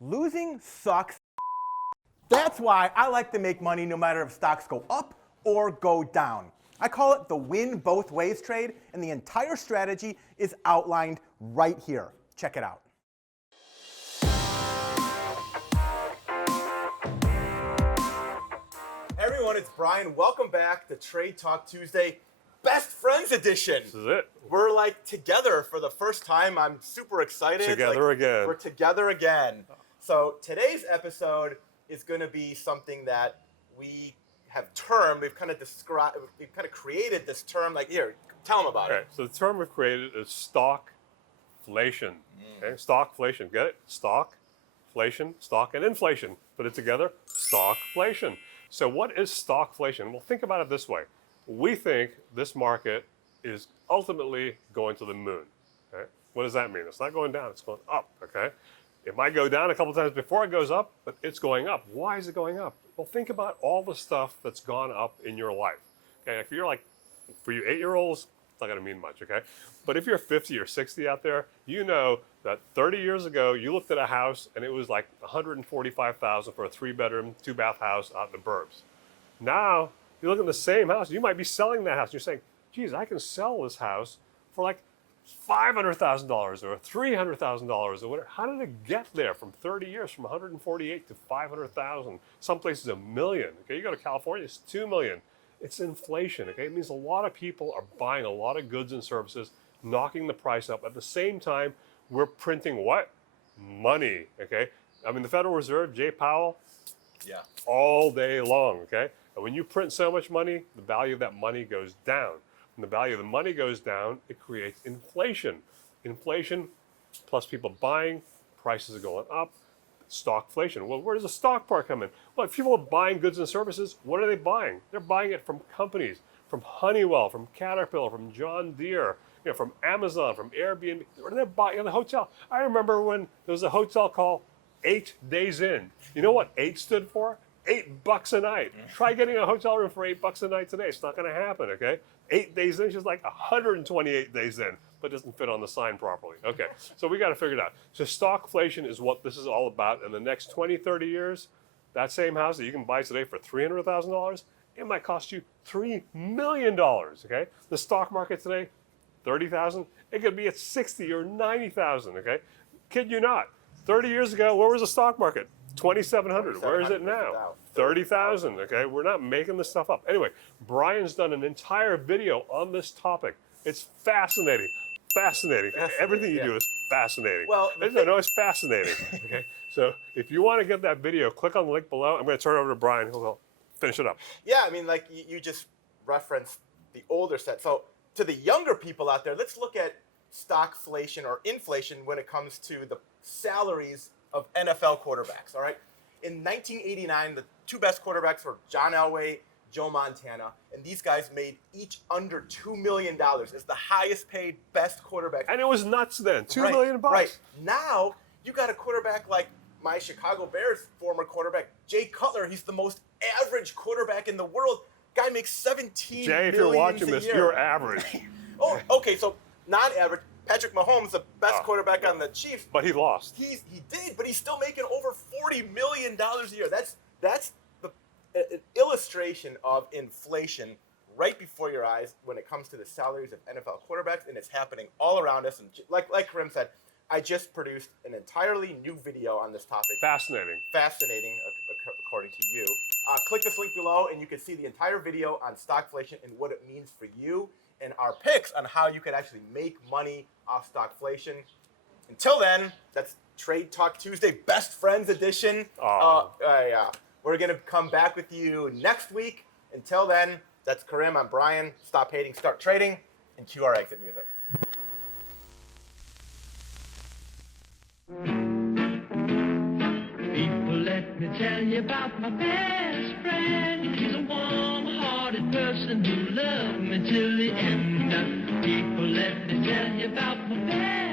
Losing sucks. That's why I like to make money no matter if stocks go up or go down. I call it the win both ways trade, and the entire strategy is outlined right here. Check it out. Hey everyone, it's Brian. Welcome back to Trade Talk Tuesday, Best Friends Edition. This is it. We're like together for the first time. I'm super excited. Together again. We're together again. So today's episode is going to be something that we have termed. We've kind of described. We've kind of created this term. Like here, tell them about it. So the term we've created is stock-flation. Okay, stock-flation. Get it? Stock-flation, stock and inflation. Put it together. Stock-flation. So what is stock-flation? Well, think about it this way. We think this market is ultimately going to the moon. Okay? What does that mean? It's not going down. It's going up. Okay. It might go down a couple times before it goes up, but it's going up. Why is it going up? Well, think about all the stuff that's gone up in your life. Okay, if you're like, for you 8-year-olds, it's not going to mean much, okay? But if you're 50 or 60 out there, you know that 30 years ago, you looked at a house and it was like $145,000 for a 3-bedroom, 2-bath house out in the burbs. Now, you look at the same house, you might be selling that house. You're saying, geez, I can sell this house for like $500,000 or $300,000 or whatever. How did it get there from 30 years, from 148 to 500,000? Some places $1 million. Okay, you go to California, it's $2 million. It's inflation. Okay, it means a lot of people are buying a lot of goods and services, knocking the price up. At the same time, we're printing what? Money. Okay, I mean the Federal Reserve, Jay Powell, all day long. Okay, and when you print so much money, the value of that money goes down. When the value of the money goes down, it creates inflation. Inflation plus people buying, prices are going up, stockflation. Well, where does the stock part come in? Well, if people are buying goods and services, what are they buying? They're buying it from companies, from Honeywell, from Caterpillar, from John Deere, from Amazon, from Airbnb. What are they buying in the hotel? I remember when there was a hotel called 8 Days In. You know what 8 stood for? $8 a night. Try getting a hotel room for $8 a night today. It's not going to happen, okay? 8 days in, she's like 128 days in, but doesn't fit on the sign properly. Okay, so we got to figure it out. So stockflation is what this is all about. In the next 20, 30 years, that same house that you can buy today for $300,000, it might cost you $3 million, okay? The stock market today, $30,000, it could be at 60 or 90,000, okay? Kid you not. 30 years ago, where was the stock market? 2,700. Where is it now? 30,000. Okay, we're not making this stuff up. Anyway, Brian's done an entire video on this topic. It's fascinating. Fascinating. Everything you do is fascinating. Well, no, it's fascinating. Okay, so if you want to get that video, click on the link below. I'm going to turn it over to Brian. He'll finish it up. Yeah, I mean, like you just referenced the older set. So to the younger people out there, let's look at stockflation or inflation when it comes to the salaries of NFL quarterbacks, all right? In 1989, the two best quarterbacks were John Elway, Joe Montana, and these guys made each under $2 million. It's the highest paid best quarterback. And it was nuts then, $2 million bucks. Right. Now, you got a quarterback like my Chicago Bears former quarterback, Jay Cutler. He's the most average quarterback in the world. Guy makes $17 Jay, if you're watching this, you're average. Oh, okay, so not average. Patrick Mahomes, the best quarterback on the Chiefs. But he lost. He did, but he's still making over $40 million a year. That's the illustration of inflation right before your eyes when it comes to the salaries of NFL quarterbacks, and it's happening all around us. And like Karim said, I just produced an entirely new video on this topic. Fascinating. Fascinating, according to you. Click this link below, and you can see the entire video on stockflation and what it means for you, and our picks on how you can actually make money off stockflation. Until then, that's Trade Talk Tuesday, Best Friends Edition. Yeah. We're going to come back with you next week. Until then, that's Karim. I'm Brian. Stop hating, start trading, and cue our exit music. People, let me tell you about my best friend. He's a warm-hearted person who loved me till the end. People, let me tell you about my best